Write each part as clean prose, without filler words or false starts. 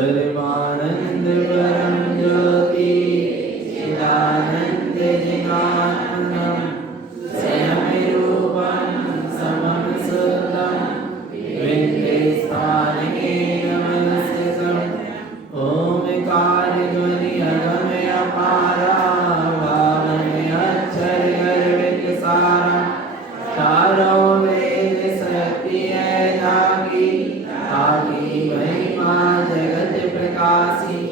परमानंद परम ज्योति चिदानंद जिनात्मनम स्वयं रूपम समम सुतम विंदे स्थाने नमस्कृतम ओमकार ध्वनि अगमय अपारा वामय अक्षर गर्वित सारा चारों वेद सत्य जागी आगी महिमा जगत प्रकाशी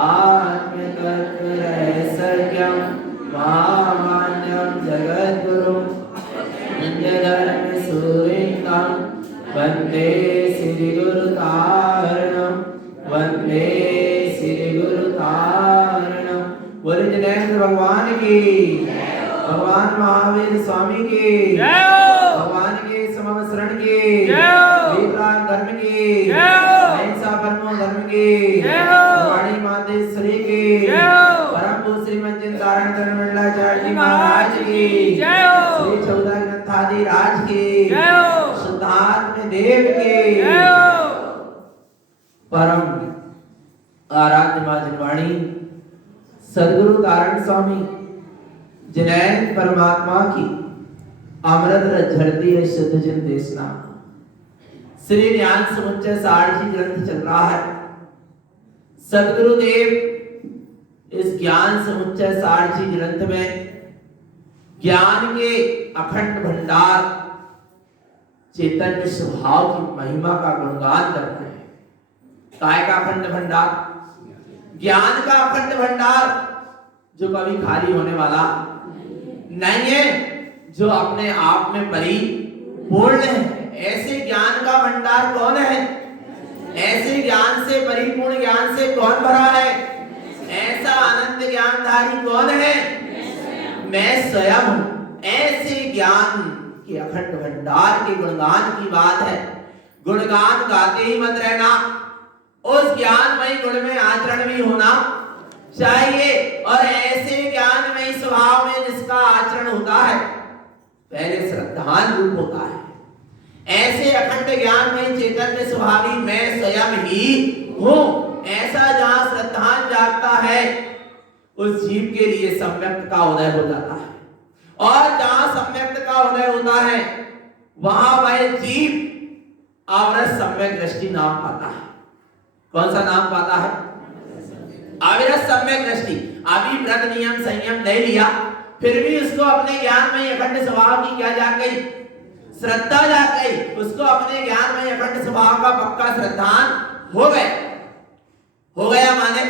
आत्म तत्व रहस्यम महामान्यम जगद्गुरु नित्य धर्म सुविंदम वंदे श्री गुरु तारणम वंदे श्री गुरु तारणम। बोले जिनेन्द्र भगवान की, भगवान महावीर स्वामी की, भगवान के समम शरण की, वीतराग धर्म की, अहिंसा परमो धर्म की, वाणी मातेश्वरी की, परम पूज्य श्रीमद चिंतारण धर्मंडाचार्य जी महाराज की, श्री चौदह ग्रंथादि राज की, शुद्धात्म देव की, परम आराध्य मां जिनवाणी सद्गुरु तारण स्वामी जिनैन परमात्मा की अमृत झरती है शुद्ध जिन देशना। श्री ज्ञान समुच्चय सारथी ग्रंथ चल रहा है। सद्गुरुदेव इस ज्ञान समुच्चय सारथी ग्रंथ में ज्ञान के अखंड भंडार चैतन्य स्वभाव की महिमा का गुणगान करते हैं। काय का अखंड भंडार? ज्ञान का अखंड भंडार जो कभी खाली होने वाला नहीं है, जो अपने आप में परिपूर्ण है। ऐसे ज्ञान का भंडार कौन है? ऐसे ज्ञान से परिपूर्ण ज्ञान से कौन भरा है? ऐसा अनंत ज्ञानधारी कौन है? मैं स्वयं हूं। ऐसे ज्ञान के अखंड भंडार के गुणगान की बात है। गुणगान गाते ही मत रहना, उस ज्ञानमय गुण में आचरण भी होना चाहिए। और ऐसे ज्ञानमय स्वभाव में जिसका आचरण होता है पहले श्रद्धान रूप होता है। ऐसे अखंड ज्ञानमय चैतन्य स्वभावी मैं स्वयं ही हूं, ऐसा जहां श्रद्धान जागता है उस जीव के लिए सम्यक्त का उदय हो जाता है। और जहां सम्यक्त का उदय होता है वहां वह जीव अविरत सम्यक दृष्टि नाम पाता है। कौन सा नाम पाता है? अविरत सम्यक दृष्टि। अभी व्रत नियम संयम नहीं लिया, फिर भी उसको अपने ज्ञान में अखंड स्वभाव की क्या जाग गई? श्रद्धा जाग गई। उसको अपने ज्ञान में अखंड स्वभाव का पक्का श्रद्धान हो गया माने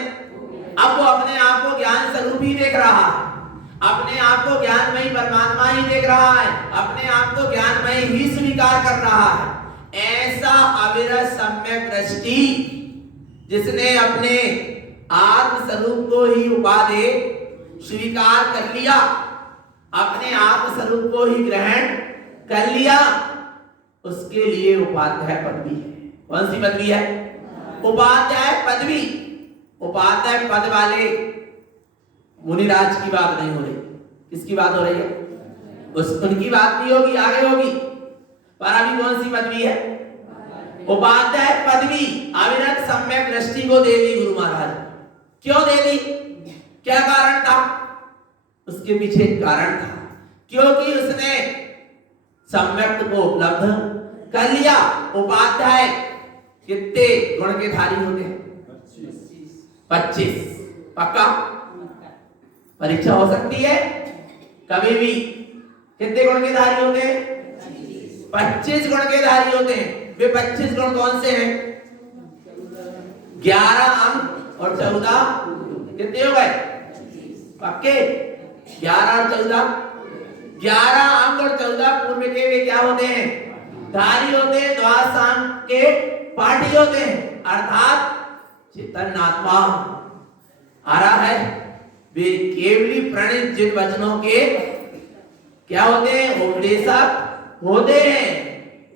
अब वो अपने आप को ज्ञान स्वरूप ही देख रहा है, अपने आप को ज्ञानमय परमात्मा ही देख रहा है, अपने आप को ज्ञानमय ही स्वीकार कर रहा है। ऐसा अविरत सम्यक दृष्टि जिसने अपने आत्म स्वरूप को ही उपाधि स्वीकार कर लिया, अपने आत्म स्वरूप को ही ग्रहण कर लिया, उसके लिए उपाध्याय पदवी है। कौन सी पदवी है? उपाध्याय पदवी। उपाध्याय पद वाले मुनिराज की बात नहीं हो रही। किसकी बात हो रही है? उनकी बात नहीं होगी, आगे होगी। पर अभी कौन सी पदवी है? उपाध्याय पदवी अविरत सम्यक दृष्टि को दे दी गुरु महाराज। क्यों दे दी? क्या कारण था? उसके पीछे एक कारण था, क्योंकि उसने सम्यक को उपलब्ध कर लिया। उपाध्याय कितने गुण के धारी होते हैं? 25। पक्का? परीक्षा हो सकती है कभी भी। कितने गुण के धारी होते हैं? 25 गुण के धारी होते हैं। वे 25 गुण कौन से हैं? 11 अंक और 14 कितने हो गए? पक्के? 11 और 14, 11 अंक और 14 पूर्व के वे क्या होते हैं? धारी होते हैं। द्वादशांक के पाठी होते हैं, अर्थात चेतन आत्मा आ रहा है। वे केवली प्रणित जिन वचनों के क्या होते हैं? उपदेशक होते हैं।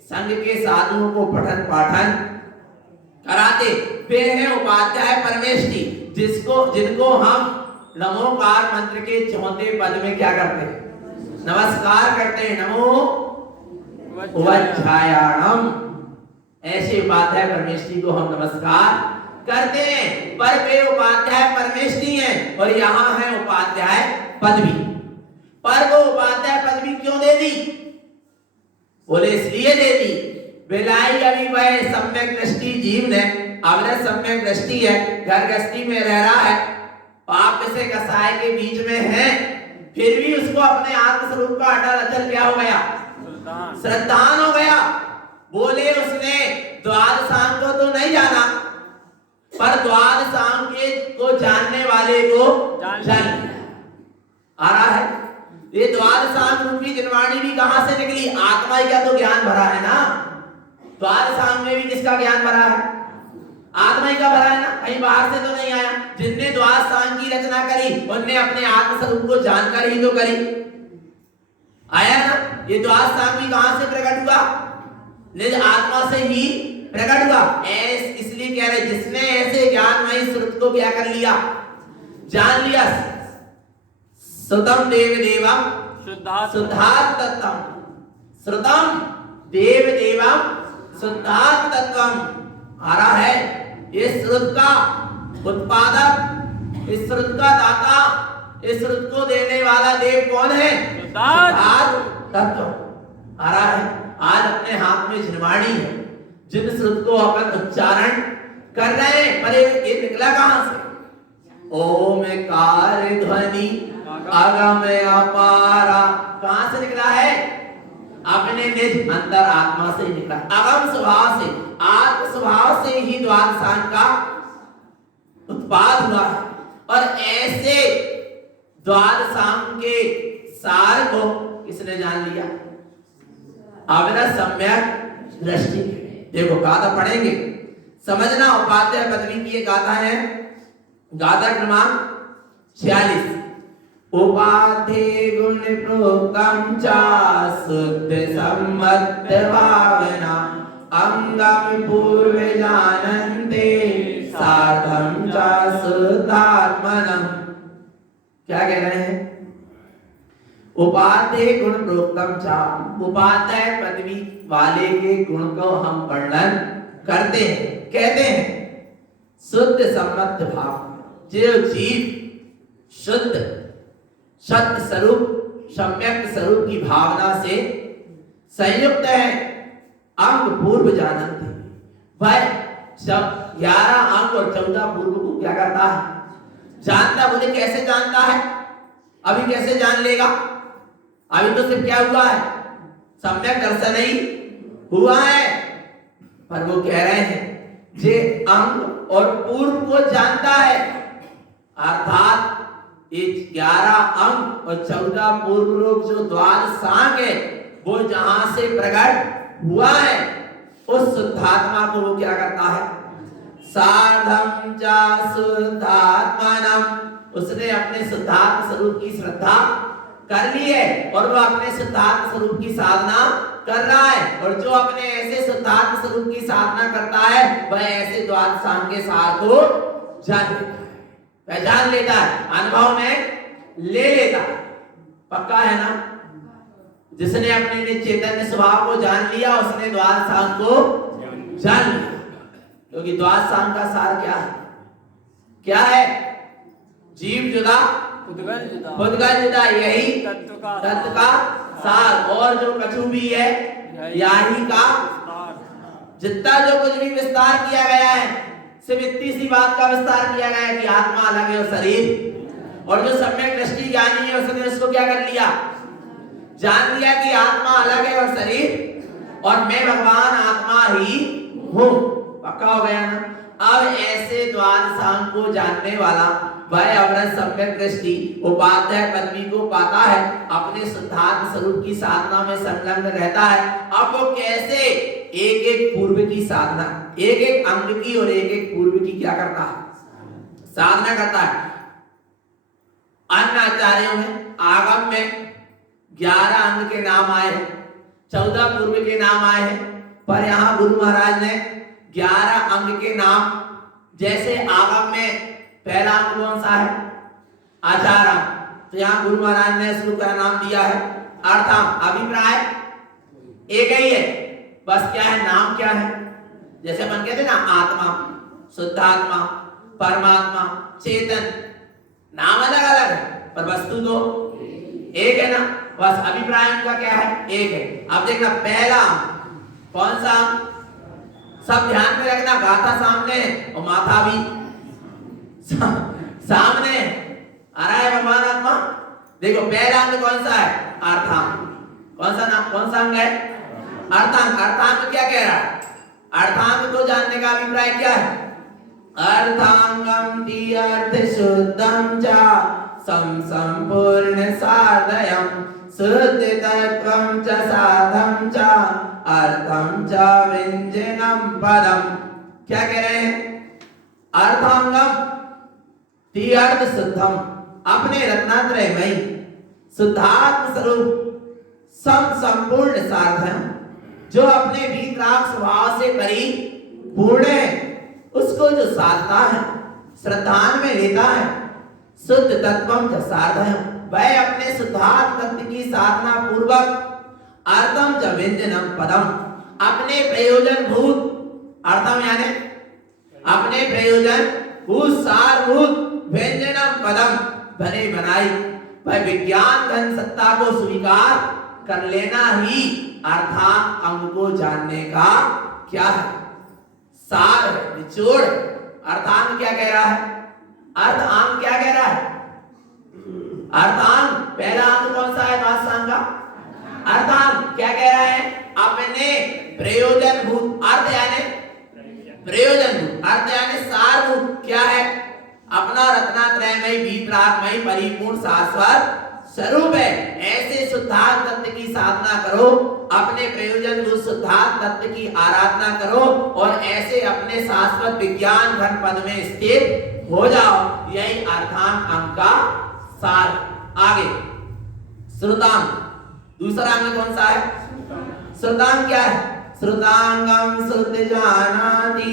संघ के साधुओं को पठन पाठन कराते वे हैं उपाध्याय परमेष्टि, जिनको हम नमोकार मंत्र के 4वें पद में क्या करते हैं? नमस्कार करते हैं। नमो वज्जायाणम। ऐसे उपाध्याय परमेष्टि को हम नमस्कार करते हैं, पर वे उपाध्याय परमेष्ठी हैं और यहाँ है उपाध्याय पदवी। पर वो उपाध्याय पदवी क्यों दे दी? बोले इसलिए दे दी, बिलाई अभी वह सम्यक दृष्टि जीव ने, अवरत सम्यक दृष्टि है, घर गृहस्थी में रह रहा है, पाप से कसाय के बीच में है, फिर भी उसको अपने आत्म स्वरूप का अटल अचल क्या हो गया? श्रद्धान हो गया। बोले उसने द्वादशांग को तो नहीं जाना, पर द्वादशांग के को जानने वाले को जान लिया। आ रहा है ये द्वादशांग रूपी जिनवाणी भी कहां से निकली? आत्मा ही का तो ज्ञान भरा है ना। द्वादशांग में भी किसका ज्ञान भरा है? आत्मा ही का भरा है ना, कहीं बाहर से तो नहीं आया। जिनने द्वादशांग की रचना करी उनने अपने आत्म स्वरूप को जानकर ही तो करी, आया ना। ये द्वादशांग भी कहां से प्रकट हुआ? निज आत्मा से ही प्रकट हुआ। इसलिए कह रहे जिसने ऐसे ज्ञानमयी श्रुत को क्या कर लिया? जान लिया। श्रुतम देव देवम शुद्धात् तत्वम, श्रुतम देव देवम शुद्धात् तत्वम। आ रहा है ये श्रुत का उत्पादक, इस श्रुत का दाता, इस श्रुत को देने वाला देव कौन है? शुद्धात् तत्व। आ रहा है आज अपने हाथ में जिनवाणी है, जिन श्रुत को अपन उच्चारण कर रहे हैं, पर ये निकला कहां से? ओमकार ध्वनि अगम अपारा, कहां से निकला है? अपने निज अंतर आत्मा से निकला, अगम स्वभाव से, आत्म स्वभाव से ही द्वादशांग का उत्पाद हुआ है। और ऐसे द्वादशांग के सार को किसने जान लिया? अविरत सम्यक दृष्टि। देखो गाथा पढ़ेंगे, समझना। उपाध्याय पदवी की ये गाथा है, गाथा क्रमांक 46। उपाधि गुण प्रोक्तम च शुद्ध सम्मत भावना, अंगम पूर्व जानन्ते साधम च शुद्धात्मनम्। क्या कह रहे हैं? उपाध्याय गुण प्रोक्तम चा, उपाध्याय पदवी वाले के गुण को हम वर्णन करते हैं, कहते हैं शुद्ध सम्मत भाव, जो जीव शुद्ध सत्य स्वरूप सम्यक स्वरूप की भावना से संयुक्त है। अंग पूर्व जानन्ते, वह सब 11 अंग और 14 पूर्व को क्या करता है? जानता। बोले कैसे जानता है? अभी कैसे जान लेगा? अभी तो सिर्फ क्या हुआ है? सम्यक दर्शन ही हुआ है। पर वो कह रहे हैं जे अंग और पूर्व को जानता है, अर्थात ये 11 अंग और 14 पूर्व रूप जो द्वादशांग है, वो जहां से प्रकट हुआ है, उस शुद्धात्मा को वो क्या करता है? साधम च शुद्धात्मानम, उसने अपने शुद्धात्म स्वरूप की श्रद्धा कर ली है और वो अपने शुद्धात्म स्वरूप की साधना कर रहा है। और जो अपने ऐसे शुद्धात्म स्वरूप की साधना करता है, वह ऐसे द्वादशांग के सार को जान लेता है, पहचान लेता है, अनुभव में ले लेता है। पक्का है ना? जिसने अपने चैतन्य स्वभाव को जान लिया, उसने द्वादशांग को जान लिया। क्योंकि द्वादशांग का सार क्या है? क्या है? जीव जुदा खुदगल जुदा, यही तत्व का सार। और जो कछु भी है यही का, जितना जो कुछ भी विस्तार किया गया है, सिर्फ इतनी सी बात का विस्तार किया गया है कि आत्मा अलग है और शरीर। और जो सम्यक दृष्टि ज्ञानी है, उसने उसको क्या कर लिया? जान लिया कि आत्मा अलग है और शरीर, और मैं भगवान आत्मा ही हूं। पक्का हो गया ना? अब ऐसे द्वादशांग को जानने वाला वह अवरत सम्यक दृष्टि उपाध्याय पदवी को पाता है, अपने शुद्धात्म स्वरूप की साधना में संलग्न रहता है। अब वो कैसे एक एक पूर्व की साधना, एक एक अंग की और एक एक पूर्व की क्या करता है? साधना करता है। अन्य आचार्यों में आगम में 11 अंग के नाम आए हैं, 14 पूर्व के नाम आए हैं, पर यहाँ गुरु महाराज ने 11 अंग के नाम, जैसे आगम में पहला अंग कौन सा है? आचार अंग, तो यहाँ गुरु महाराज ने इसको क्या नाम दिया है? अर्थाम। अभिप्राय एक ही है, बस क्या है? नाम क्या है? जैसे अपन कहते ना आत्मा, शुद्धात्मा, परमात्मा, चेतन, नाम अलग अलग है पर वस्तु तो एक है ना। बस अभिप्राय उनका क्या है, एक है। अब देखना पहला कौन सा, सब ध्यान में रखना, गाथा सामने और माथा भी सामने आ रहा है भगवान आत्मा। देखो पहला अंग कौन सा है, अर्थांग। कौन सा नाम, कौन सा अंग है, अर्थांग। अर्थांग क्या कह रहा है, अर्थांग को जानने का अभिप्राय क्या है, अर्थांगम ती अर्थ शुद्धम च संपूर्ण साधयम शुद्ध तत्वम च साधम च अर्थम च व्यंजनम पदम। क्या कह रहे हैं, अर्थांगम ती अर्थ शुद्धम, अपने रत्नात्रय में शुद्धात्म स्वरूप संपूर्ण साधन, जो अपने वीतराग स्वभाव से परिपूर्ण है, उसको जो साधता है, श्रद्धान में लेता है, शुद्ध तत्वम च साधयम, वह अपने शुद्धात्म तत्व की साधना पूर्वक अर्थम च व्यंजनम पदम, अपने प्रयोजन भूत, अर्थम यानी अपने प्रयोजन भूत सारभूत व्यंजनम पदम, बने बनाई वह विज्ञान घन सत्ता को स्वीकार कर लेना ही अर्थात अंग को जानने का क्या है, सार है, निचोड़। अर्थांग क्या कह रहा है, अर्थांग क्या कह रहा है, अर्थांग पहला अंग कौन सा है, वास्तवांग का। अर्थांग क्या कह रहा है, अपने प्रयोजन भूत, अर्थ यानी प्रयोजन भूत, अर्थ यानी सारभूत, क्या है, अपना रत्नात्रय में वीतराग में परिपूर्ण शाश्वत स्वरूप है। ऐसे शुद्धात्म तत्व की साधना करो, अपने प्रयोजन भूत शुद्धात्म तत्व की आराधना करो और ऐसे अपने शाश्वत विज्ञान घन पद में स्थित हो जाओ। यही अर्थांग अंग का सार। आगे श्रुतांग, दूसरा अंग कौन सा है, श्रुतांग क्या है, श्रुतांगम श्रुति जानाति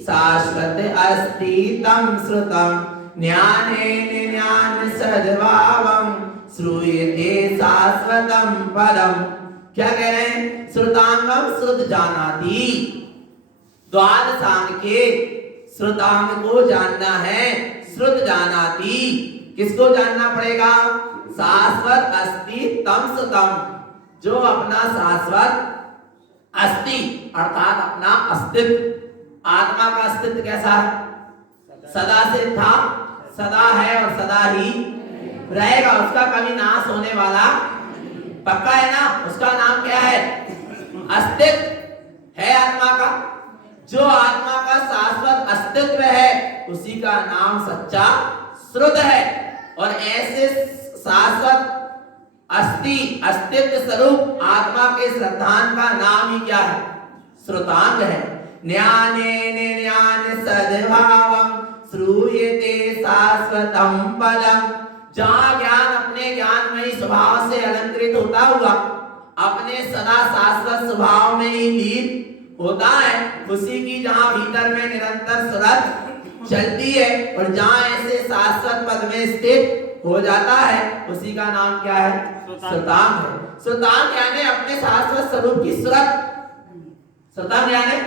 शाश्वत अस्ति तम श्रुतम ज्ञानेन ज्ञान सद्भावम श्रूयते शाश्वतम पदम। क्या कह रहे हैं, श्रुतांगम श्रुत जानाति, द्वादशांग के श्रुतांग को जानना है, श्रुत जानाति, किसको जानना पड़ेगा, शाश्वत अस्ति तम श्रुतम, जो अपना शाश्वत अस्ति अर्थात अपना अस्तित्व, आत्मा का अस्तित्व कैसा है, सदा से था, सदा है और सदा ही रहेगा, उसका कभी नाश होने वाला पक्का है ना। उसका नाम क्या है, अस्तित्व है आत्मा का। जो आत्मा का शाश्वत अस्तित्व है उसी का नाम सच्चा श्रुत है। और ऐसे शाश्वत अस्तित्व स्वरूप आत्मा के श्रद्धान का नाम ही क्या है, श्रुतांग है। ज्ञानेन ज्ञान सद्भावम श्रूयते शाश्वतम पदम, जहां ज्ञान अपने ज्ञानमयी स्वभाव से अलंकृत होता हुआ अपने सदा शाश्वत स्वभाव में ही लीन होता है, उसी की जहां भीतर में निरंतर सुरत चलती है और जहां ऐसे शाश्वत पद में स्थित हो जाता है उसी का नाम क्या है, श्रुतांग है। श्रुतांग यानी अपने शाश्वत स्वरूप की सुरत। श्रुतांग यानी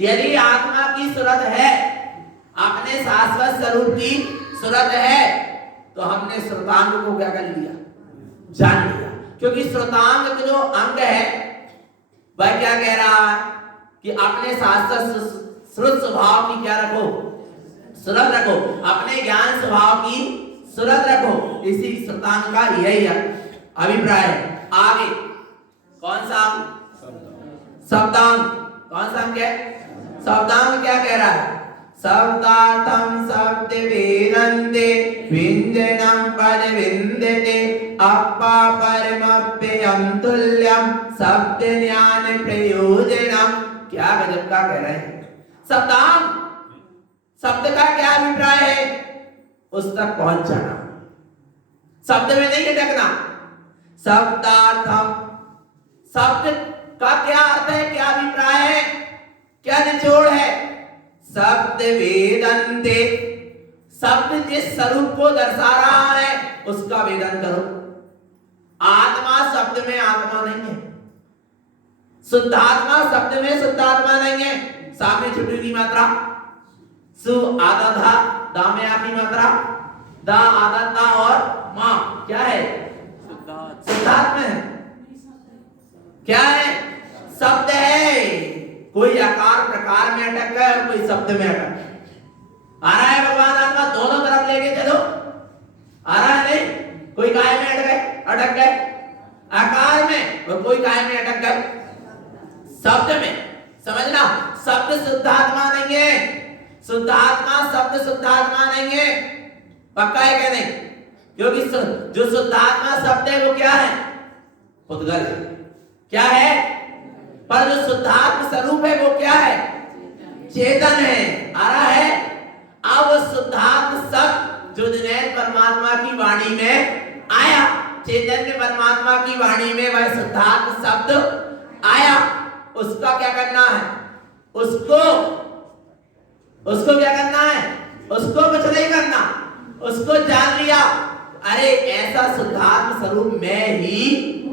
यदि आत्मा की सुरत है, अपने शाश्वत स्वरूप की सुरत है, तो हमने श्रुतांग को क्या कर लिया, जान लिया। क्योंकि श्रुतांग जो अंग है वह क्या कह रहा है कि अपने शाश्वत श्रुत स्वभाव की क्या रखो, सुरत रखो, अपने ज्ञान स्वभाव की सुरत रखो। इसी श्रुतांग का यही अभिप्राय है। आगे कौन सा, शब्दांग। कौन सा अंग है, शब्दांग क्या कह रहा है, शब्दार्थम शब्द वेदन्ते व्यंजनम पद विन्दते अप्पा परमप्ययम तुल्यम शब्द ज्ञान प्रयोजनम। क्या गजब का कह रहे हैं। शब्दांग, शब्द का क्या अभिप्राय है, उस तक पहुंच जाना, शब्द में नहीं अटकना। शब्दार्थम, शब्द का क्या अर्थ है, क्या अभिप्राय है, क्या निचोड़ है। शब्द वेदन्ते, शब्द जिस स्वरूप को दर्शा रहा है उसका वेदन करो। आत्मा शब्द में आत्मा नहीं है, शुद्धात्मा शब्द में शुद्धात्मा नहीं है। सामने छुट्टी की मात्रा सु आधा धा, दा में आखिरी मात्रा, दा आधा ता और मां क्या है? शुद्धात्म है। क्या है? शब्द है। कोई आकार प्रकार में अटक गया और कोई शब्द में अटक गया। आ रहा है भगवान आत्मा दोनों तरफ लेके चलो। आ रहा है नहीं? कोई काय में अटक गए आकार में, और कोई काय में अटक गए शब्द में। समझना, शब्द शुद्धात्मा नहीं है। शुद्धात्मा शब्द शुद्धात्मा नहीं है। पक्का है क्या? नहीं, क्योंकि जो शुद्धात्मा शब्द है वो क्या है? पुद्गल है। क्या है? पर जो शुद्धात्मा स्वरूप है वो क्या है? चेतन है। आ रहा है? अब वो शुद्धात्मा शब्द जो जिनेत परमात्मा की वाणी में आया, चैतन्य परमात्मा की वाणी में वह शुद्धात्मा शब्द आया, उसका क्या करना है? उसको क्या करना है? उसको कुछ नहीं करना, उसको जान लिया, अरे ऐसा शुद्धात्मा स्वरूप मैं ही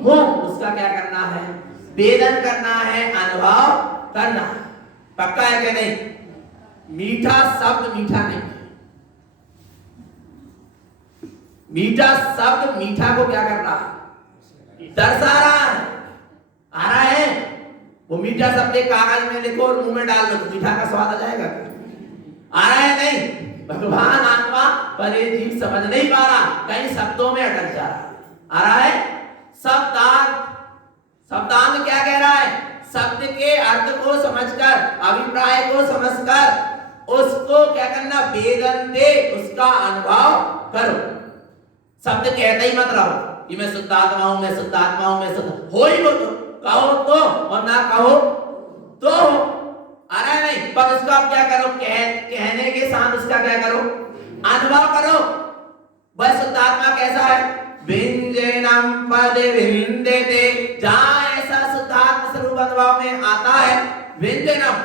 हूं। उसका क्या करना है? वेदन करना है, अनुभव करना है। पक्का है कि नहीं? मीठा शब्द मीठा नहीं है। मीठा शब्द मीठा को क्या कर रहा है? दर्शा रहा है। आ रहा है? वो मीठा शब्द एक कागज में लिखो और मुंह में डाल दो तो मीठा का स्वाद आ जाएगा? आ रहा है? नहीं। भगवान आत्मा पर ये जीव समझ नहीं पा रहा, कई शब्दों में अटक जा रहा। आ रहा है? शब्दांत क्या कह रहा है? शब्द के अर्थ को समझकर, अभिप्राय को समझकर उसको क्या करना? वेदन दे, उसका अनुभव करो। शब्द कहते ही मत रहो कि मैं शुद्धात्मा हूं, मैं शुद्धात्मा हूं, मैं शुद्ध हो ही, वो तो कहो तो और ना कहो तो हो। आ रहा है? नहीं, पर उसका आप क्या करो? कहने के साथ उसका क्या करो? अनुभव करो। वह शुद्धात्मा कैसा है? विंजनम पद विंदते, जहां ऐसा शुद्धात्मा स्वरूप अनुभव में आता है। व्यंजनम,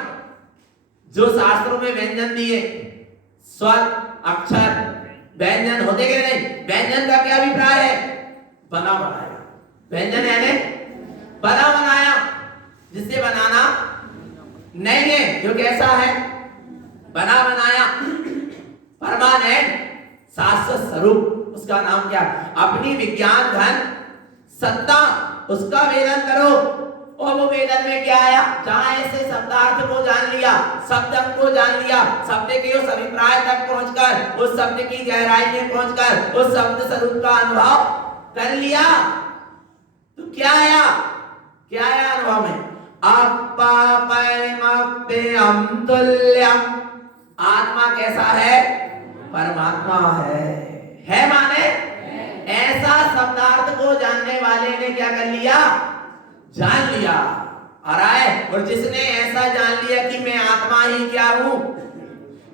जो शास्त्रों में व्यंजन दिए, स्वर अक्षर व्यंजन होते कि नहीं? व्यंजन का क्या अभिप्राय है? बना बनाया। व्यंजन यानी बना बनाया, जिससे बनाना नहीं है, जो कैसा है? बना बनाया, परमानेंट शाश्वत स्वरूप। उसका नाम क्या? अपनी विज्ञान घन सत्ता, उसका वेदन करो। और वो वेदन में क्या आया? जहां ऐसे शब्दार्थ को जान लिया, शब्द को जान लिया, शब्द के उस अभिप्राय तक पहुंचकर, उस शब्द की गहराई में पहुंचकर उस शब्द स्वरूप का अनुभव कर लिया, तो क्या आया? क्या आया अनुभव में? अपा परमप्यम तुल्यम। आत्मा कैसा है? परमात्मा है माने ऐसा शब्दार्थ को जानने वाले ने क्या कर लिया? जान लिया। आ रहा है? और जिसने ऐसा जान लिया कि मैं आत्मा ही क्या हूं?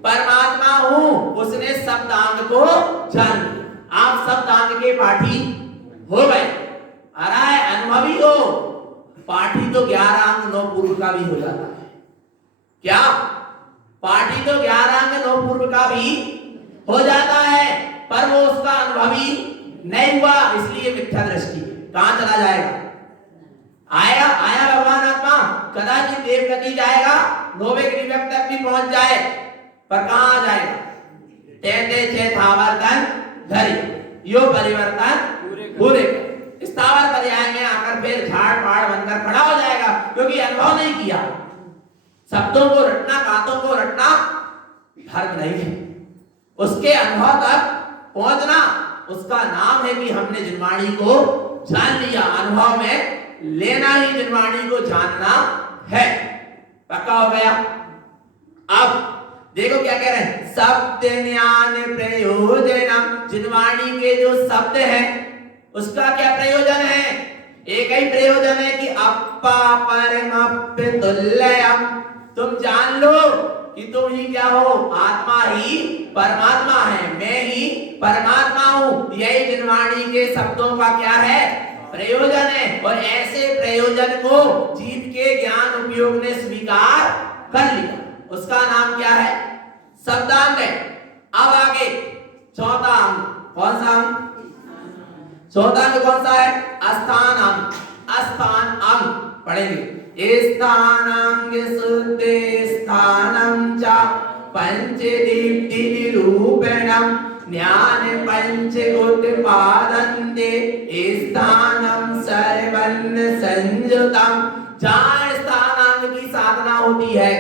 परमात्मा हूं, उसने शब्दांग को जान लिया। आप शब्दांग के पाठी हो गए। आ रहा है? अनुभवी हो। पाठी तो 11 अंग 9 पूर्व का भी हो जाता है। क्या? पाठी तो 11 अंग 9 पूर्व का भी हो जाता है, पर वो उसका अनुभवी नहीं हुआ, इसलिए मिथ्या दृष्टि। कहां चला जाएगा? आया भगवान आत्मा कदाचित देव गति जाएगा, नोवे गिरिवक तक भी पहुंच जाए, पर कहां जाएगा? तेते चे थावर्तन धरी, यो परिवर्तन पूरे स्थावर पर्याय में आकर फिर झाड़ पाड़ बनकर खड़ा हो जाएगा, क्योंकि अनुभव नहीं किया। शब्दों को रटना, गातों को रटना धर्म नहीं है। उसके अनुभव तक पहुंचना, उसका नाम है कि हमने जिनवाणी को जान लिया। अनुभव में लेना ही जिनवाणी को जानना है। पक्का हो गया? अब देखो क्या कह रहे हैं? शब्द ज्ञान प्रयोजनम, जिनवाणी के जो शब्द हैं उसका क्या प्रयोजन है? एक ही प्रयोजन है कि अपा परमप्य तुल्यम, तुम जान लो कि तुम ही क्या हो? आत्मा ही परमात्मा है, मैं ही परमात्मा हूं। यही जिनवाणी के शब्दों का क्या है? प्रयोजन है। और ऐसे प्रयोजन को जीव के ज्ञान उपयोग ने स्वीकार कर लिया, उसका नाम क्या है? शब्दांग है। अब आगे चौथा अंग, कौन सा अंग? चौथा अंग कौन सा है? अस्थान अंग। अस्थान अंग पढ़ेंगे। स्थानांग शुद्धे स्थानम च पंचदे ज्ञान पंच उत्पादन्ते स्थानम सर्वन्न संयुतम। जहाँ स्थानांग की साधना होती है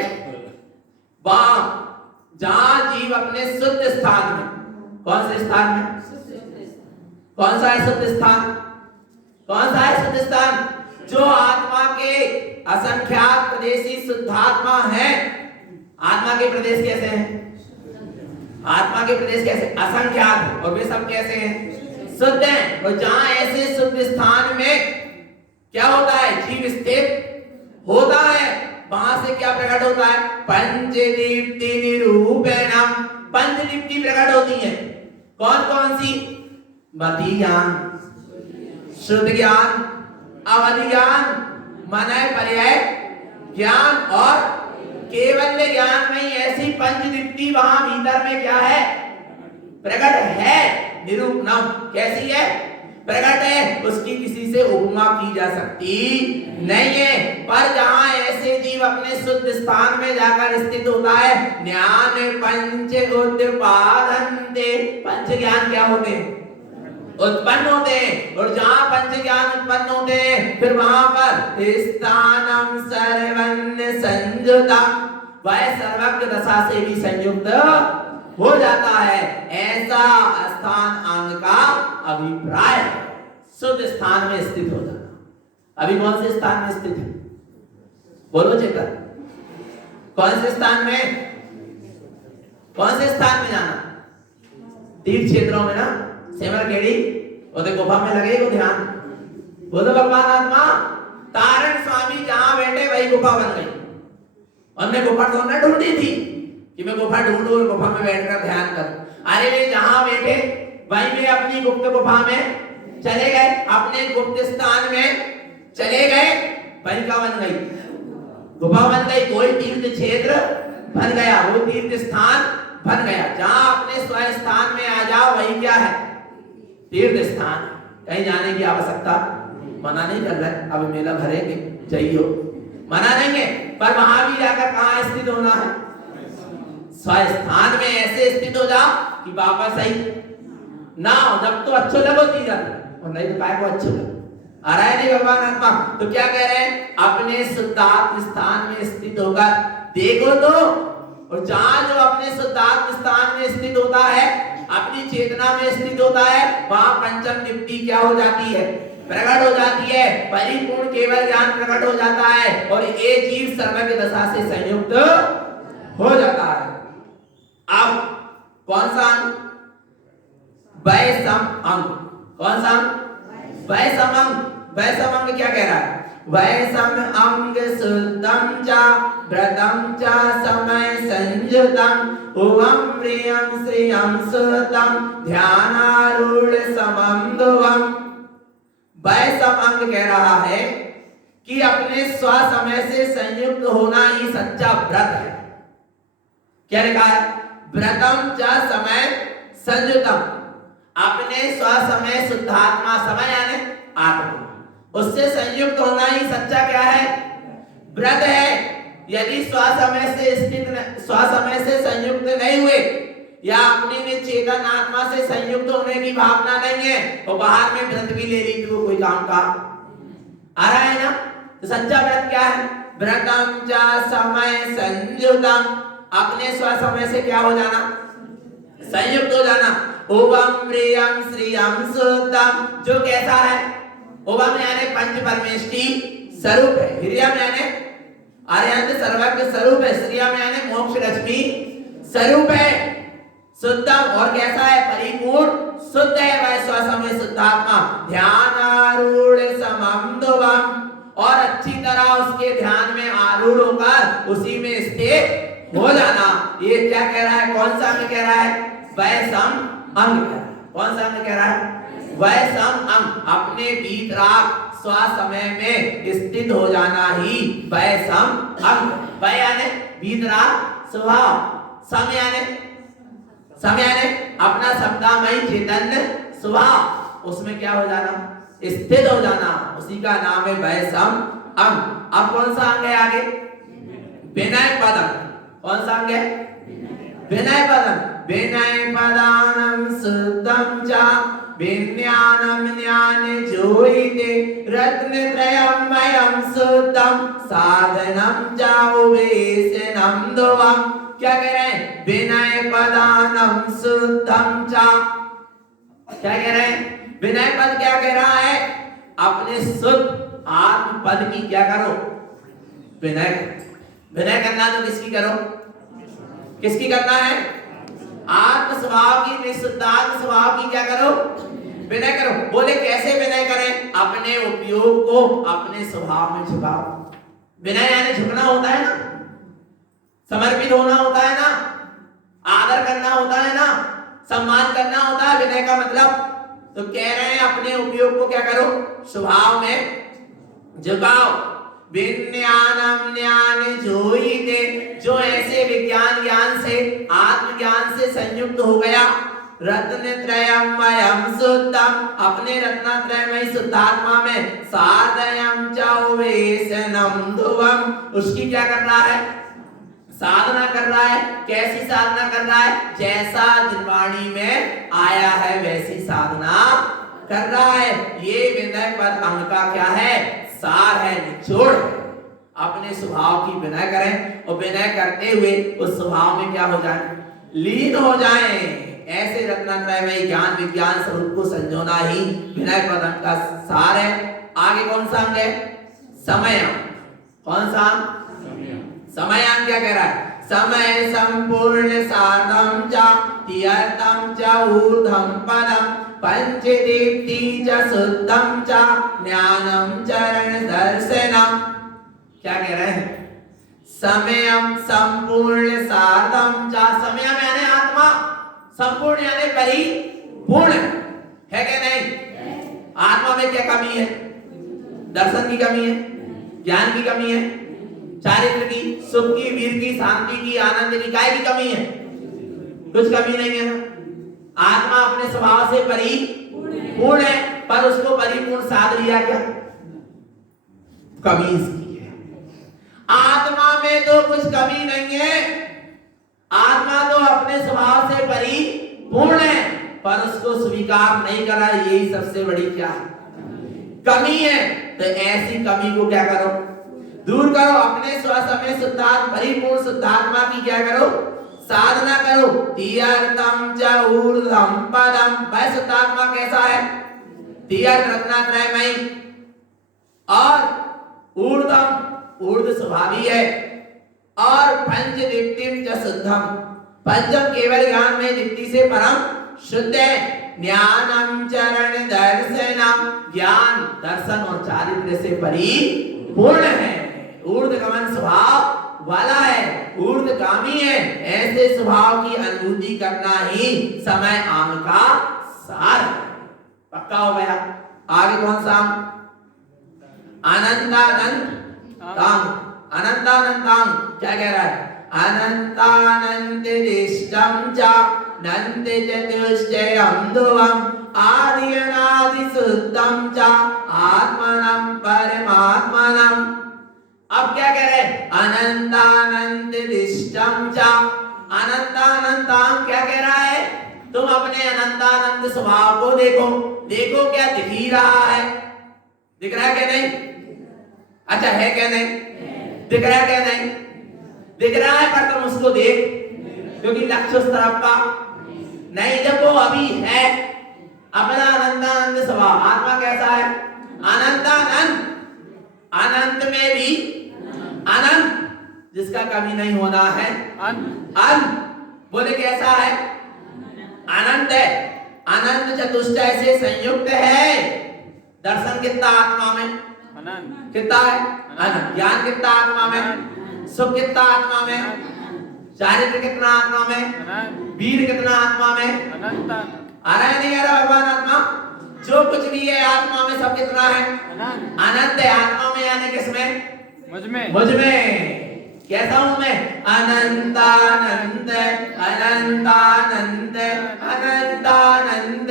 वहां जहाँ जीव अपने शुद्ध स्थान में, कौन से स्थान में, कौन सा है शुद्ध स्थान, कौन सा है शुद्ध स्थान, जो आत्मा के असंख्यात प्रदेशी शुद्धात्मा है। आत्मा के प्रदेश कैसे हैं, आत्मा के प्रदेश कैसे, असंख्यात, और वे सब कैसे हैं, शुद्ध हैं। और जहां ऐसे शुद्ध स्थान में क्या होता है, जीव स्थित होता है, वहां से क्या प्रकट होता है, पंचदीप्ति निरूपेणम। पंचदीप्ति प्रकट होती है, कौन कौन सी, मति ज्ञान, शुद्ध ज्ञान, अवधि ज्ञान, मनय पर्याय ज्ञान और केवल ज्ञान में ऐसी पंचदीप्ति वहां भीतर में क्या है, प्रकट है। निरूपणम कैसी है, प्रकट है, उसकी किसी से उपमा की जा सकती नहीं है। पर जहां ऐसे जीव अपने शुद्ध स्थान में जाकर स्थित होता है, ज्ञान पंच उत्पादन्ते, पंच ज्ञान क्या होते हैं, उत्पन्न होते हैं। और जहां पंच ज्ञान उत्पन्न होते हैं फिर वहां पर स्थानम सर्वन्न संयुतम, वह सर्वज्ञ दशा से भी संयुक्त हो जाता है। ऐसा स्थान अंग का अभिप्राय है, शुद्ध स्थान में स्थित हो जाना। अभी कौन से स्थान में स्थित है, बोलो चेतन, कौन से स्थान में, कौन से स्थान में जाना, तीर्थ क्षेत्रों में ना, सेमर केड़ी उधर गुफा में लगे को ध्यान, बोलो भगवान आत्मा। तारण स्वामी जहां बैठे वही गुफा बन गई। हमने गुफा ढूंढना ढूंढी थी कि मैं गुफा ढूंढूं और गुफा में बैठकर ध्यान करूं। अरे वे जहां बैठे वहीं वे अपनी गुप्त गुफा में चले गए, अपने गुप्त स्थान में चले गए, वही का बन गई, गुफा बन गई। कोई तीर्थ क्षेत्र बन गया, वो तीर्थ स्थान बन गया। जहां अपने स्व स्थान में आ जाओ वही क्या है, तीर्थ स्थान। कहीं जाने की आवश्यकता मना नहीं कर रहा है, अब मेला भरेंगे चाहिए मना नहीं है, पर वहां भी जाकर कहां स्थित होना है, स्वस्थान में ऐसे स्थित हो जाओ कि वापस आई ना हो। जब तो अच्छो लगो तीरथ, और नहीं तो काय को अच्छो लगो। आ रहा है नहीं भगवान आत्मा। तो क्या कह रहे हैं, अपने शुद्धात्म स्थान में स्थित होकर देखो तो, और जहां जो अपने शुद्धात्म स्थान में स्थित होता है, अपनी चेतना में स्थित होता है, वहां पंचम दीप्ति क्या हो जाती है, प्रकट हो जाती है। परिपूर्ण केवल ज्ञान प्रकट हो जाता है और ये जीव सर्वज्ञ दशा से संयुक्त हो जाता है। अब कौन सा अंग, वैसम अंग, कौन सा अंग, वैसम अंग। वैसम अंग क्या कह रहा है, वैसम अंग शुद्धम च व्रतम च समय संयुतम उवम प्रियम श्रियम सुतम ध्यानारूढ़ समम ध्रुवम। वैसम अंग कह रहा है कि अपने स्व समय से संयुक्त होना ही सच्चा व्रत है। क्या लिखा है, व्रतम च समय संयुतम, अपने स्व समय शुद्धात्मा समय यानी आत्मा, उससे संयुक्त होना ही सच्चा क्या है, व्रत है। यदि स्व समय से स्थित, स्व समय से संयुक्त नहीं हुए या अपने में चेतन आत्मा से संयुक्त होने की भावना नहीं है, तो बाहर में व्रत भी ले ली तो कोई काम का आ रहा है ना। तो सच्चा व्रत क्या है, व्रतम च समय संयुतम, अपने स्व समय से क्या हो जाना, संयुक्त हो जाना। ओवम प्रियम श्रियम सुतम, जो कैसा है, ओवम यानी पंच परमेष्टि स्वरूप है, हिरियम यानी आर्यंत सर्वज्ञ स्वरूप है, श्रियम यानी मोक्ष रश्मि स्वरूप है, शुद्धम और कैसा है, परिपूर्ण शुद्ध है वह स्व समय शुद्धात्मा। ध्यानारूढ़ समम ध्रुवम, और अच्छी तरह उसके ध्यान में आरूढ़ होकर उसी में स्थित हो जाना। ये क्या कह रहा है, कौन सा अंग कह रहा है, वैसम अंग कह रहा है। कौन सा अंग कह रहा है, वैसम अंग, अपने भीतराग स्व समय में स्थित हो जाना ही वैसम अंग। वै यानी भीतराग स्वभाव, सम यानी अपना शब्दामय चैतन्य स्वभाव, उसमें क्या हो जाना, स्थित हो जाना, उसी का नाम है वैसम अंग। अब कौन सा अंग है आगे, विनय पद अंग। कौन सा अंग है, विनय पदम विनय पदानम शुद्धम च विज्ञानम ज्ञान जोईते रत्न त्रयमयम शुद्धम साधनम च उवेशनम दुवम। क्या कह रहे हैं? विनय पदानम शुद्धम च। क्या कह रहे हैं? विनय पद क्या कह रहा है? अपने शुद्ध आत्म पद की क्या करो? विनय। विनय करना तो किसकी करो? किसकी करना है? आत्म स्वभाव की, निःशुद्धात्म स्वभाव की क्या करो? विनय करो। बोले कैसे विनय करें? अपने उपयोग को अपने स्वभाव में झुकाओ। विनय यानी झुकना होता है ना, समर्पित होना होता है ना, आदर करना होता है ना, सम्मान करना होता है विनय का मतलब। तो कह रहे हैं अपने उपयोग को क्या करो? स्वभाव में झुकाओ। विज्ञानम ज्ञान जोईते, जो ऐसे विज्ञान ज्ञान से आत्मज्ञान से संयुक्त हो गया। रत्न त्रयमयम शुद्धम, अपने रत्नत्रयमय शुद्धात्मा में साधयम च उवेशनम ध्रुवम, उसकी क्या कर रहा है? साधना कर रहा है। कैसी साधना कर रहा है? जैसा जिनवाणी में आया है वैसी साधना कर रहा है। ये विनय पद अंग का क्या है? सार है, निचोड़ है। अपने स्वभाव की विनय करें और विनय करते हुए उस स्वभाव में क्या हो जाए? लीन हो जाए। ऐसे रत्नत्रय में ज्ञान विज्ञान स्वरूप को संजोना ही विनय पद अंग का सार है। आगे कौन सा अंग है? समयम। कौन सा? समयान क्या कह रहा है? समय संपूर्ण साधम च तीर्थम च ऊर्ध्वम पदम पंचदीप्ति च शुद्धम च ज्ञानम चरण दर्शनम। क्या कह रहे हैं? समयम संपूर्ण साधम च, समयम यानी आत्मा, संपूर्ण यानी परिपूर्ण है क्या नहीं? आत्मा में क्या कमी है? दर्शन की कमी है, ज्ञान की कमी है, चारित्र की, सुख की, वीर की, शांति की, आनंद की, काय की कमी है? कुछ कमी नहीं है ना। आत्मा अपने स्वभाव से परिपूर्ण है, पर उसको परिपूर्ण साध लिया क्या? कमी इसकी है। आत्मा में तो कुछ कमी नहीं है, आत्मा तो अपने स्वभाव से परिपूर्ण है, पर उसको स्वीकार नहीं करा, यही सबसे बड़ी क्या है? कमी है। तो ऐसी कमी को क्या करो? दूर करो। अपने स्वसमय शुद्धात्मा परिपूर्ण शुद्धात्मा की क्या करो? साधना करो। तीर्थम च ऊर्ध्वम पदम, वह शुद्धात्मा कैसा है? तीर्थ रत्नत्रयमय और ऊर्ध्वम, ऊर्ध्व स्वभावी है, और पंचदीप्तिम च शुद्धम, पंचम केवल ज्ञान में दीप्ति से परम शुद्ध है। ज्ञानम चरण दर्शनम, ज्ञान दर्शन और चारित्र से परिपूर्ण है। ऊर्ध्वगमन स्वभाव वाला है, ऊर्ध्वगामी है। ऐसे स्वभाव की अनुभूति करना ही समय आम का सार है। पक्का हो गया? आगे कौन सा? अनंतानंतांग। अनंतानंतांग क्या कह रहा है? अनंतानंत दिष्टम च नंत चतुष्टयम ध्रुवम आदि अनादि शुद्धम च आत्मनं परमात्मनं। अब क्या कह रहे हैं? अनंतानंत दिष्टम च, अनंतानंतांग क्या कह रहा है? तुम अपने अनंतानंद स्वभाव को देखो। देखो क्या दिख ही रहा है? दिख रहा है क्या नहीं? अच्छा है क्या नहीं? दिख रहा है क्या नहीं? दिख रहा है, पर तुम उसको देख, क्योंकि लक्ष्य उस तरफ का नहीं। जब वो अभी है अपना अनंतानंद स्वभाव, आत्मा कैसा है? अनंतानंद, अनंत में भी अनंत, जिसका कमी नहीं होना है अनंत। बोले कैसा है? अनंत है, अनंत चतुष्टय से संयुक्त है। दर्शन कितना आत्मा में? अनंत। कितना है? अनंत। ज्ञान कितना आत्मा में? सुख कितना आत्मा में? चारित्र कितना आत्मा में? वीर कितना आत्मा में? अनंत। आ रहा है नहीं आ रहा भगवान? आत्मा जो कुछ भी है आत्मा में सब कितना है? अनंत है। आत्मा में यानी किसमें? मुझ में। मुझ में कैसा हूं मैं? अनंतानंद अनंतानंद अनंतानंद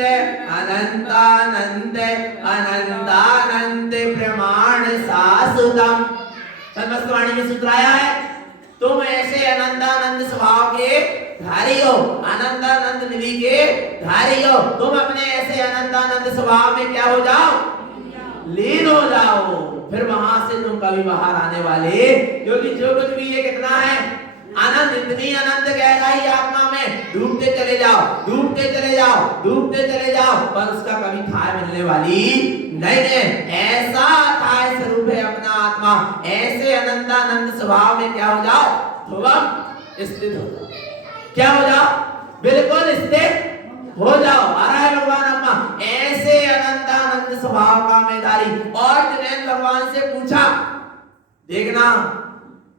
अनंतानंद अनंतानंद प्रमाण शाश्वतम। तन्मस्तवाणी में सूत्र आया है, तुम ऐसे अनंतानंद स्वभाव के धारी हो, आनंदानंद निधि के धारी हो। तुम अपने ऐसे आनंदानंद स्वभाव में क्या हो जाओ, लीन हो जाओ। फिर वहां से तुम कभी बाहर आने वाले, क्योंकि जो कुछ भी ये कितना है आनंद, इतनी आनंद गहराई आत्मा में, डूबते चले जाओ, डूबते चले जाओ, डूबते चले जाओ, पर उसका कभी थाह मिलने वाली नहीं है। ऐसा थाह स्वरूप है अपना आत्मा, ऐसे अनंतानंद स्वभाव में क्या हो जाओ, तुम स्थित हो जाओ। क्या हो जाओ, बिल्कुल स्थित हो जाओ। आ रहा है भगवान आत्मा, ऐसे अनंतानंद स्वभाव का मेधारी। और जिनेंद्र भगवान से पूछा, देखना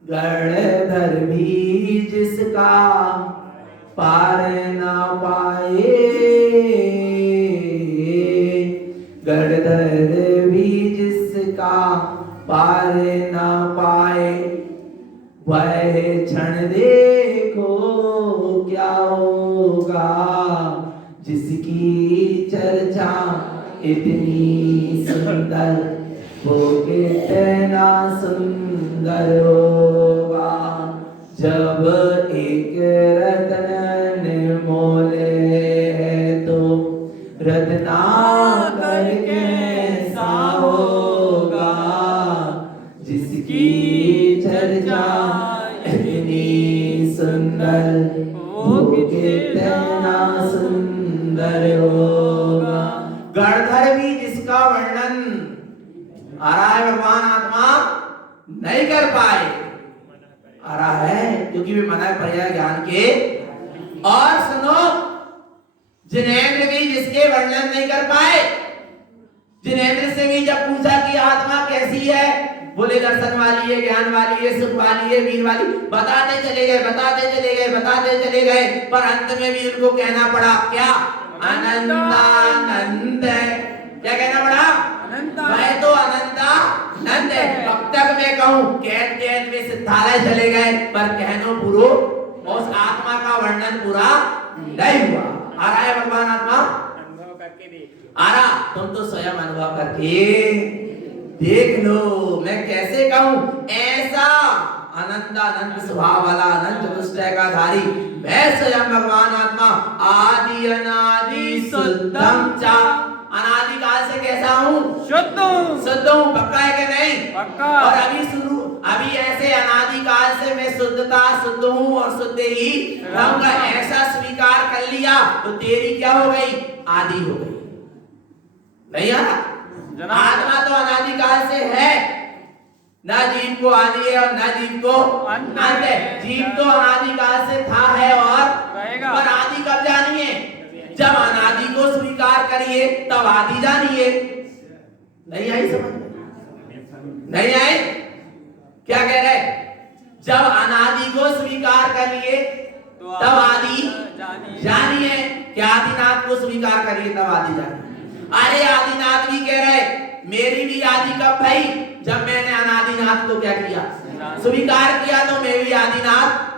गणधर भी जिसका पार ना पाए, गणधर भी जिसका पार ना पाए, वह क्षण देखो क्या होगा, जिसकी चर्चा इतनी सुंदर, वो कितना सुंदर होगा। जब एक रत्न मोले है तो रत्ना करके ऐसा होगा, जिसकी चर्चा इतनी सुंदर, वो कितना सुंदर होगा। गणधर भी जिसका वर्णन आ रहा है भगवान आत्मा नहीं कर पाए, आ रहा है क्योंकि वे मना पर्याय ज्ञान के। और सुनो, जिनेंद्र भी जिसके वर्णन नहीं कर पाए, जिनेंद्र से भी जब पूछा कि आत्मा कैसी है, बोले दर्शन वाली है, ज्ञान वाली है, सुख वाली है, वीर वाली, बताते चले गए, बताते चले गए, बताते चले गए, पर अंत में भी उनको कहना पड़ा क्या, अनंतानंद है। क्या कहना पड़ा, मैं तो अनंतानंद है। कब तक मैं कहूं, कैद कैद में सिद्धालय चले गए, पर कहनो पूरो उस आत्मा का वर्णन पूरा नहीं हुआ। आ रहा है भगवान आत्मा, अनुभव करके देख, आ रहा, तुम तो स्वयं अनुभव करके देख लो। मैं कैसे कहूं, ऐसा अनंतानंद स्वभाव वाला, अनंत चतुष्टय का धारी मैं स्वयं भगवान आत्मा, आदि अनादि शुद्धम चा, अनादि काल से कैसा हूँ, शुद्ध हूँ। शुद्ध हूँ, पक्का है कि नहीं, पक्का। और अभी ऐसे अनादि काल से मैं शुद्धता, शुद्ध हूँ और शुद्ध ही रहूंगा, ऐसा स्वीकार कर लिया तो तेरी क्या हो गई, आदि हो गई। नहीं यार, आत्मा तो अनादि काल से है, ना जीव को आदि है और ना जीव को अंत है। जीव तो अनादि काल से था, है और रहेगा, पर आदि कब जानिए, जब अनादि को स्वीकार करिए तब आदि जानिए। नहीं आई समझ, नहीं आई, क्या कह रहे, जब अनादि को स्वीकार करिए तब आदि जानिए, क्या आदिनाथ को स्वीकार करिए तब आदि जानिए। अरे आदिनाथ भी कह रहे, मेरी भी आदि कब भाई, जब मैंने अनादिनाथ को क्या किया, स्वीकार किया, तो मैं भी आदिनाथ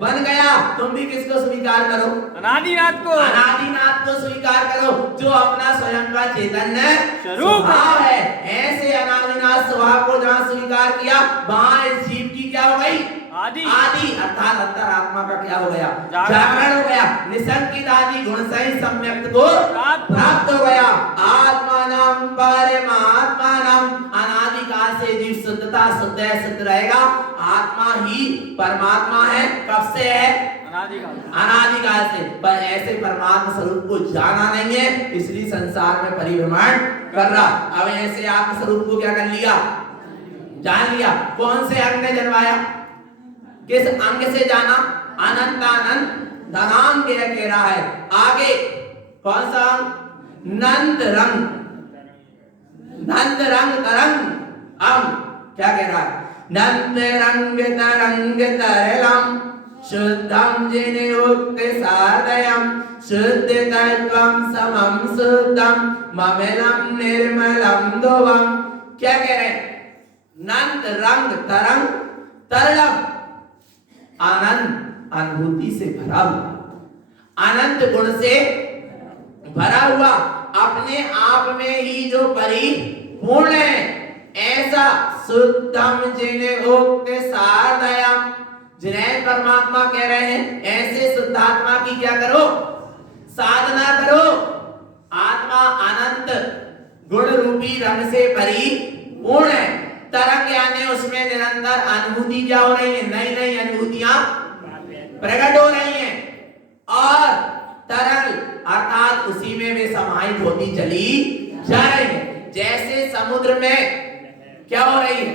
बन गया। तुम भी किसको स्वीकार करो, अनादिनाथ को, अनादिनाथ को स्वीकार करो, जो अपना स्वयं का चैतन्य स्वभाव है। ऐसे अनादिनाथ स्वभाव को जहाँ स्वीकार किया, वहाँ इस जीव की क्या हो गई, आदि, आदि अर्थात अंतरात्मा का क्या हो गया, जागरण हो गया, निसंकित आदि गुण सहित सम्यक्त को प्राप्त हो गया। आत्मानं परमात्मानं, अनादि काल से जीव शुद्धता, शुद्ध है, शुद्ध रहेगा। आत्मा ही परमात्मा है, कब से है, अनादि काल से, पर ऐसे परमात्मा स्वरूप को जाना नहीं है, इसलिए संसार में परिभ्रमण कर रहा। अब ऐसे आत्म स्वरूप को क्या कर लिया, जान लिया। कौन से अंग ने जन्माया, किस अंग से जाना, अनंतानंद धनाम कह रहा है। आगे कौन सा अंग, नंद रंग, नंद रंग तरंग अंग, क्या कह रहा है, नंद रंग तरंग तरलम शुद्धम जिनयुक्त साधयम, शुद्ध तत्वम समम शुद्धम ममलम निर्मलम ध्रुवम। क्या कह रहे, नंद रंग तरंग तरलम, आनंद अनुभूति से भरा हुआ, अनंत गुण से भरा हुआ, अपने आप में ही जो परिपूर्ण है, ऐसा शुद्धम जिने उक्त साधयम, जिन्हें परमात्मा कह रहे हैं, ऐसे शुद्धात्मा की क्या करो, साधना करो। आत्मा अनंत गुण रूपी रंग से परिपूर्ण है। तरंग यानी उसमें निरंतर अनुभूति क्या हो रही है, नई नई अनुभूतियां प्रकट हो रही हैं। और तरल अर्थात उसी में वे समाहित होती चली जा रही है। जैसे समुद्र में क्या हो रही है,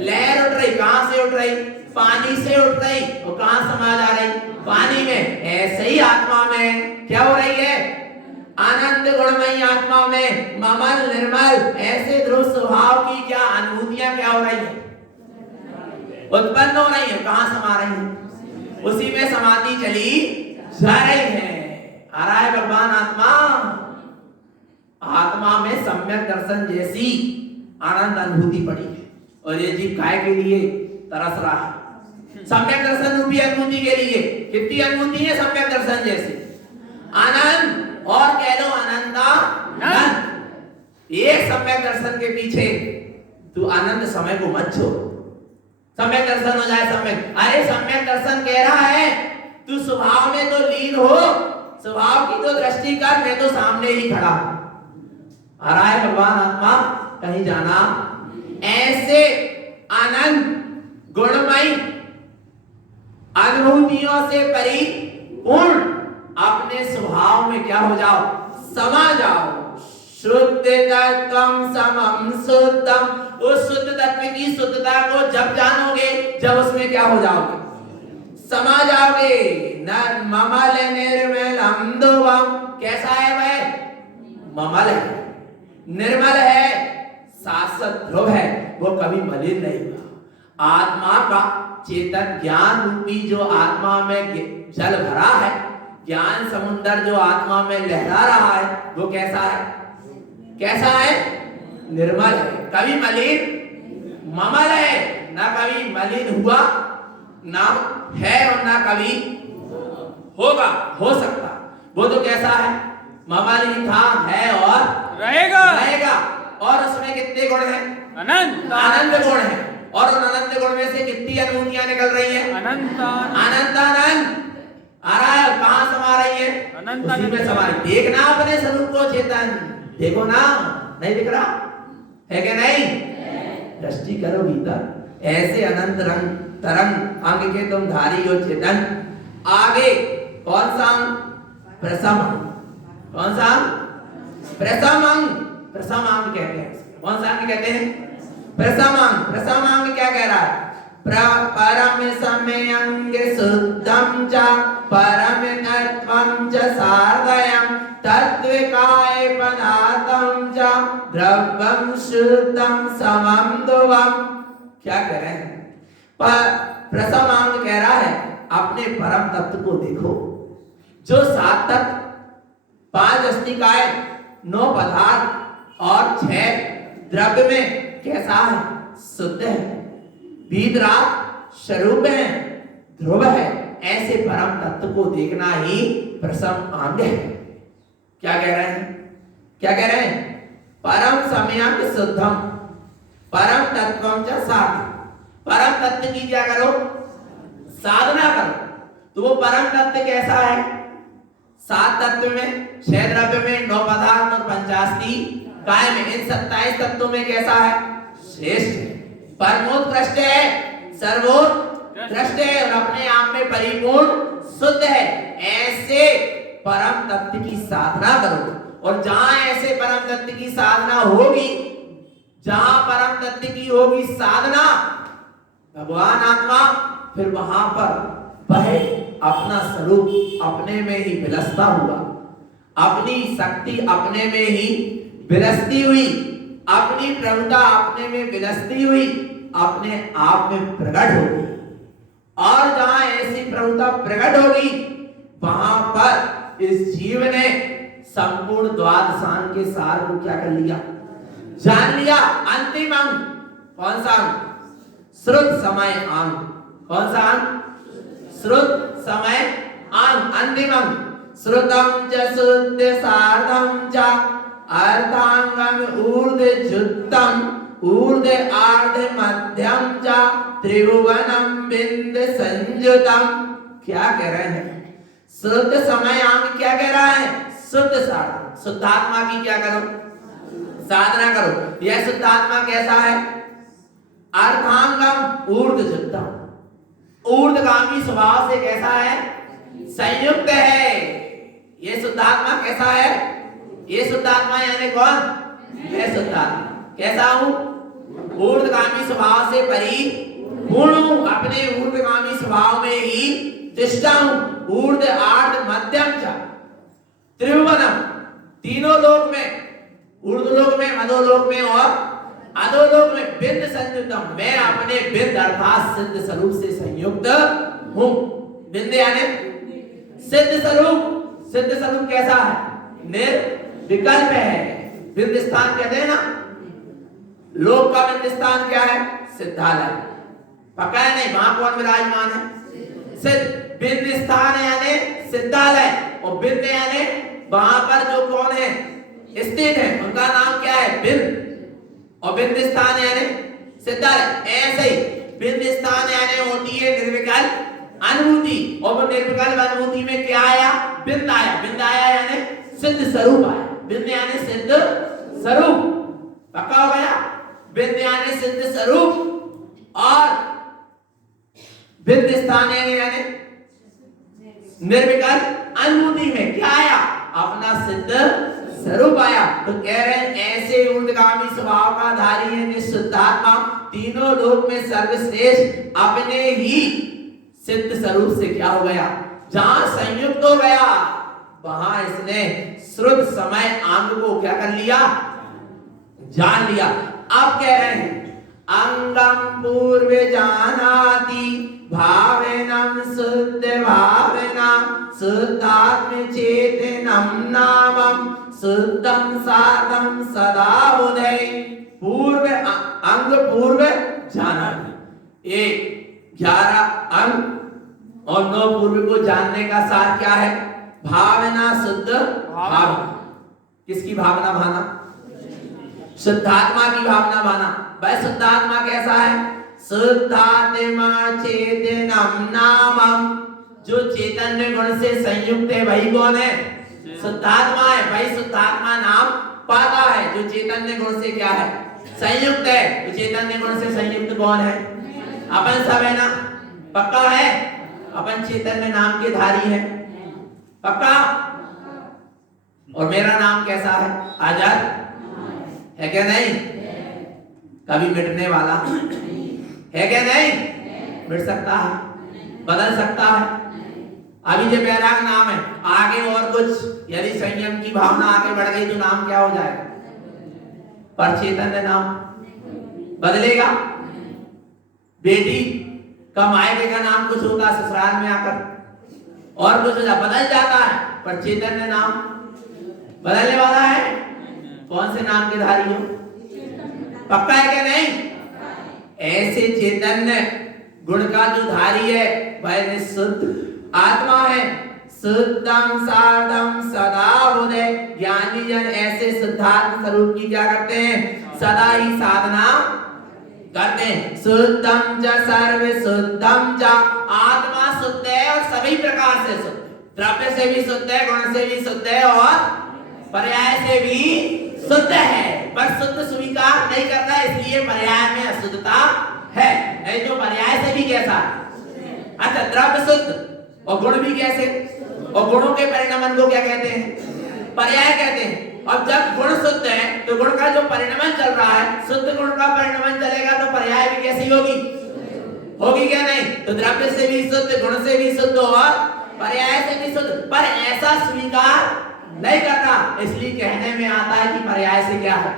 लहर उठ रही, कहां से उठ रही, पानी से उठ रही, वो कहां समा जा रही, पानी में। ऐसे ही आत्मा में क्या हो रही है, अनंत गुणमयी आत्मा में ममल निर्मल ऐसे ध्रुव स्वभाव की क्या अनुभूतियां क्या हो रही है, उत्पन्न हो रही है। कहां समा रही है, उसी में समाधि चली जा रही है। आ रहा है भगवान आत्मा, आत्मा में सम्यक दर्शन जैसी आनंद अनुभूति पड़ी है। और ये जीव काय के लिए तरस रहा है, सम्यक दर्शन रूपी अनुभूति के लिए। कितनी अनुभूति है सम्यक दर्शन जैसी, आनंद, और कह लो आनंदानंद। एक सम्यक दर्शन के पीछे तू आनंद समय को मत छोड़, सम्यक दर्शन हो जाए सम्यक। अरे सम्यक दर्शन कह रहा है तू स्वभाव में तो लीन हो, स्वभाव की तो दृष्टि कर, मैं तो सामने ही खड़ा। आ रहा है भगवान आत्मा, कहीं जाना। ऐसे आनंद गुणमयी अनुभूतियों से परिपूर्ण अपने स्वभाव में क्या हो जाओ, समा जाओ। शुद्ध तत्वम समम शुद्धम, उस शुद्ध तत्व की शुद्धता को जब जानोगे, जब उसमें क्या हो जाओगे, समा जाओगे। न ममल निर्मलम ध्रुवम, कैसा है वह, ममल है, निर्मल है, शाश्वत ध्रुव है, वो कभी मलिन नहीं हुआ। आत्मा का चेतन ज्ञान रूपी जो आत्मा में जल भरा है, ज्ञान समुद्र जो आत्मा में लहरा रहा है, वो कैसा है, कैसा है, निर्मल है, कभी मलिन, ममल है, ना कभी मलिन हुआ, ना है और ना कभी होगा, हो सकता। वो तो कैसा है, ममल ही था, है और रहेगा, रहेगा। और उसमें कितने गुण हैं, अनंत आनंद गुण है। और उन अनंत गुण में से कितनी अनुभूतियां निकल रही हैं, अनंत अनंत आनंद आ रहा है। कहां समा रही है, अनंत उसी में समा रही। देखना अपने स्वरूप को चेतन, देखो ना, नहीं दिख रहा है कि नहीं, दृष्टि करो भीतर। ऐसे अनंत रंग तरंग अंग के तुम धारी हो चेतन। आगे कौन सा अंग, प्रसम, कौन सा, प्रसम अंग, प्रसम अंग कहते हैं। कौन सा अंग कहते हैं, प्रसम अंग। प्रसम अंग क्या कह रहा है, परम समयंग शुद्धम च परम तत्वम च सार्धयम तत्विकाय पदार्थम च द्रव्यम शुद्धम समम ध्रुवम। क्या कह रहे हैं, प्रसमांग कह रहा है अपने परम तत्व को देखो, जो 7 तत्व, 5 अष्टिकाय, 9 पदार्थ और 6 द्रव्य में कैसा है, शुद्ध है, भीतराग स्वरूप है, ध्रुव है। ऐसे परम तत्व को देखना ही प्रसम अंग है। क्या कह रहे हैं, क्या कह रहे हैं, परम समयंग शुद्धम परम तत्वम च साधन। परम तत्व की क्या करो, साधना करो। तो वो परम तत्व कैसा है, 7 तत्व में, 6 द्रव्य में, 9 पदार्थ और 85 काय में, इन 27 तत्वों में कैसा है, श्रेष्ठ है, परमोत्कृष्ट है, सर्वोत्कृष्ट है और अपने आप में परिपूर्ण शुद्ध है। ऐसे परम तत्व की साधना करो। और जहां ऐसे परम तत्व की साधना होगी, जहां परम तत्व की होगी साधना, भगवान आत्मा फिर वहां पर वह अपना स्वरूप अपने में ही विलसता हुआ, अपनी शक्ति अपने में ही विलसती हुई, अपनी प्रभुता अपने में विलसती हुई अपने आप में प्रकट होगी। और जहां ऐसी प्रभुता प्रकट होगी, वहां पर इस जीव ने संपूर्ण द्वादशांग के सार को क्या कर लिया, जान लिया। अंतिम अंग कौन सा अंग, श्रुत समय अंग। कौन सा अंग, श्रुत समय अंग, अंतिम अंग। श्रुतम च शुद्ध सार्धम च अर्थांगम ऊर्ध्व जुत्तम ऊर्ध्व आर्ध मध्यम च त्रिभुवनम बिंद संयुतम। क्या कह रहे हैं, शुद्ध समय अंग क्या कह रहा है? शुद्ध साधना। शुद्धात्मा की क्या करो? साधना करो। यह शुद्धात्मा कैसा है? अर्थांगम ऊर्ध्वजुक्तम, ऊर्ध्वगामी स्वभाव से कैसा है? संयुक्त है। ये शुद्धात्मा कैसा है? ये शुद्धात्मा यानी कौन? मैं शुद्धात्मा कैसा हूं? ऊर्ध्वगामी स्वभाव से परिपूर्ण हूं। अपने ऊर्ध्वगामी स्वभाव में ही तिष्ठा हूं। ऊर्ध्व आर्ध मध्यम च त्रिभुवनम, तीनों लोक में, ऊर्ध्वलोक में, मधोलोक में और अधोलोक में बिंद संयुक्तम, मैं अपने बिंद अर्थात सिद्ध स्वरूप से संयुक्त हूं। बिंद यानी सिद्ध स्वरूप। सिद्ध स्वरूप कैसा है? निर्विकल्प है। बिंद स्थान कहते हैं ना, लोक का बिंद स्थान क्या है? सिद्धालय। पक्का है नहीं? वहां कौन विराजमान है? सिद्ध। बिंद स्थान यानी सिद्धालय, और बिंद यानी वहां पर जो कौन है स्थित है उनका नाम क्या है? बिंद। और बिंद स्थान यानी सिद्धालय। ऐसे ही बिंद स्थान यानी होती है निर्विकल्प अनुभूति, और वो निर्विकल्प अनुभूति में क्या आया? बिंद आया। बिंद आया यानी सिद्ध स्वरूप आया। बिंद यानी सिद्ध स्वरूप। पक्का हो गया? बिंद यानी सिद्ध स्वरूप और बिंद स्थान यानी निर्विकल्प अनुभूति में क्या आया? अपना सिद्ध स्वरूप आया। तो कह रहे हैं ऐसे ऊर्ध्वगामी स्वभाव का धारी है शुद्धात्मा, तीनों लोक में सर्वश्रेष्ठ अपने ही सिद्ध स्वरूप से क्या हो गया? जहां संयुक्त हो गया वहां इसने श्रुत समय अंग को क्या कर लिया? जान लिया। अब कह रहे हैं अंगम पूर्व जानाति भावनम शुद्ध भावना शुद्धात्म चेतनम नामम शुद्धम साधम सदा उदय। पूर्व अंग पूर्व जानाति, ये 11 अंग और 9 पूर्व को जानने का सार क्या है? भावना शुद्ध भावना। किसकी भावना भाना? शुद्धात्मा की भावना भाना। वह शुद्धात्मा कैसा है? शुद्धात्मा चेतनम नामम, जो चैतन्य गुण से संयुक्त है वही कौन है? शुद्धात्मा है। वही शुद्धात्मा नाम पाता है जो चैतन्य गुण से क्या है? संयुक्त है। तो चैतन्य गुण से संयुक्त कौन है? अपन सब है ना? पक्का है? अपन चैतन्य नाम के धारी है। पक्का? और मेरा नाम कैसा है? आजाद है क्या? नहीं। कभी मिटने वाला है क्या? नहीं। मिट सकता है, बदल सकता है। अभी जो बैराग नाम है, आगे और कुछ यदि संयम की भावना आगे बढ़ गई तो नाम क्या हो जाएगा? पर चैतन्य नाम बदलेगा। बेटी का मायके का नाम कुछ होता है ससुराल में आकर, और कुछ बदल जाता है, पर चैतन्य नाम बदलने वाला है। कौन से नाम के धारी हो? पक्का है क्या? नहीं। ऐसे चैतन्य गुण का जो धारी है वह निःशुद्ध आत्मा है। शुद्धम साधम सदा उदय। ज्ञानी जन ऐसे शुद्धात्म स्वरूप की क्या करते हैं? सदा ही साधना करते हैं। शुद्धम च सर्व शुद्धम च, आत्मा शुद्ध है और सभी प्रकार से शुद्ध, द्रव्य से भी शुद्ध है, गुण से भी शुद्ध है और पर्याय से भी शुद्ध है। पर शुद्ध स्वीकार नहीं करता, इसलिए पर्याय में अशुद्धता है। नहीं तो पर्याय से भी कैसा है? अच्छा, द्रव्य शुद्ध और गुण भी कैसे? और गुणों के परिणमन को क्या कहते हैं? पर्याय कहते हैं। अब जब गुण शुद्ध है तो गुण का जो परिणमन चल रहा है, शुद्ध गुण का परिणमन चलेगा तो पर्याय भी कैसी होगी? होगी क्या? नहीं। तो द्रव्य से भी शुद्ध, गुण से भी शुद्ध और पर्याय से भी शुद्ध, पर ऐसा स्वीकार नहीं करता, इसलिए कहने में आता है कि पर्याय से क्या है?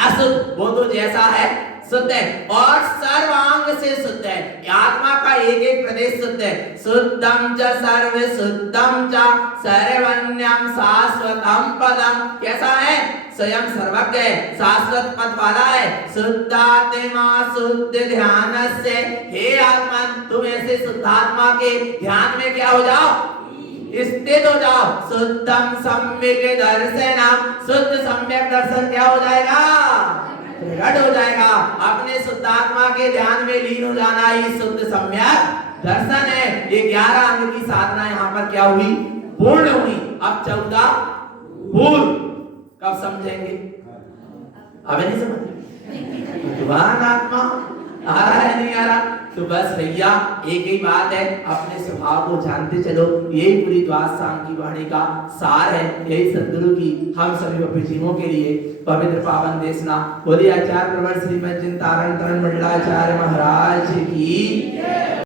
अशुद्ध। वो तो जैसा है शुद्ध है और सर्वांग से शुद्ध है। आत्मा का एक एक प्रदेश शुद्ध है। शुद्धम च सर्व शुद्धम च सर्वण्यम शाश्वतम पदम। कैसा है? स्वयं सर्वज्ञ है, शाश्वत पद वाला है। शुद्धात्मा शुद्ध ध्यान से। हे आत्मा, तुम ऐसे शुद्धात्मा के ध्यान में क्या हो जाओ? स्थित हो जाओ। शुद्धम सम्यक दर्शनम। शुद्ध सम्यक दर्शन क्या हो जाएगा? प्रकट हो जाएगा। अपने शुद्ध आत्मा के ध्यान में लीन हो जाना ही शुद्ध सम्यक दर्शन है। ये 11 अंग की साधना यहाँ पर क्या हुई? पूर्ण हुई। अब 14 पूर्ण कब समझेंगे? अबे नहीं समझ भगवान आत्मा आ रहा है नहीं आ रहा? तो बस भैया एक ही बात है, अपने स्वभाव को जानते चलो। यही पूरी द्वादशांग की वाणी का सार है। यही सद्गुरु की हम सभी बप्पीजीवों के लिए पवित्र पावन देशना। बोलिए आचार्य प्रवर श्रीमद चिंतारण तरण मंडलाचार्य महाराज की